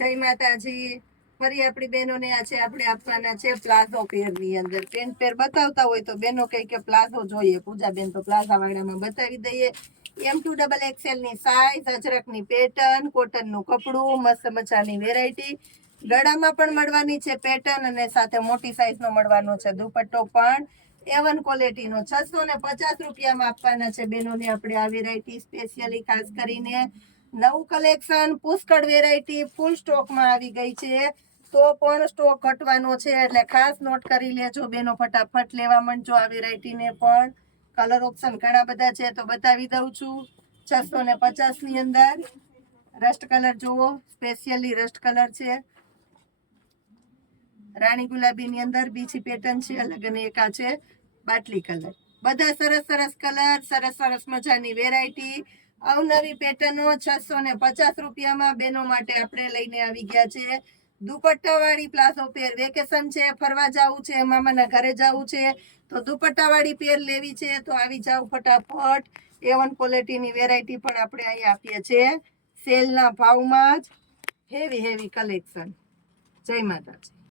જય માતાજી. ફરી આપણી બહેનોને આજે આપણે આપવાના છે પ્લાઝો પેરની અંદર. પેન્ટ પેર બતાવતા હોય તો બહેનો કહે કે પ્લાઝો જોઈએ. પૂજાબેન તો પ્લાઝા વાળામાં બતાવી દઈએ. M2XXL ની સાઈઝ, અજરકની પેટર્ન, કોટનનું કપડું, મસ્ત મજાની વેરાયટી. ગળામાં પણ મળવાની છે પેટર્ન અને સાથે મોટી સાઈઝનો મળવાનો છે દુપટ્ટો પણ A1 ક્વોલિટીનો. 650 રૂપિયામાં આપવાના છે બહેનોને આપણે આ વેરાયટી સ્પેશિયલી ખાસ કરીને. નવું કલેક્શન, પુષ્કળ વેરાયટી ફૂલ સ્ટોકમાં આવી ગઈ છે. તો પણ સ્ટોક ઘટવાનો છે એટલે ખાસ નોટ કરી લેજો બેનો, ફટાફટ લેવા માંડજો આ વેરાયટીને પણ. કલર ઓપ્શન ઘણા બધા છે તો બતાવી દઉં છું. 650 ની અંદર રસ્ટ કલર જુઓ, સ્પેશિયલી રસ્ટ કલર છે. રાણી ગુલાબી ની અંદર બીજી પેટર્ન છે અલગ અને એક આ છે બાટલી કલર. બધા સરસ સરસ કલર, સરસ સરસ મજાની વેરાયટી, અવનવી પેટર્નો 650 રૂપિયામાં બેનો માટે આપણે લઈને આવી ગયા છે. દુપટ્ટાવાળી પ્લાઝો પેર. વેકેશન છે, ફરવા જવું છે, મામાના ઘરે જવું છે તો દુપટ્ટાવાળી પેર લેવી છે તો આવી જાવ ફટાફટ. A1 ક્વોલિટીની વેરાયટી પણ આપણે અહીંયા આપીએ છીએ સેલના ભાવમાં જ. Heavy collection. જય માતાજી.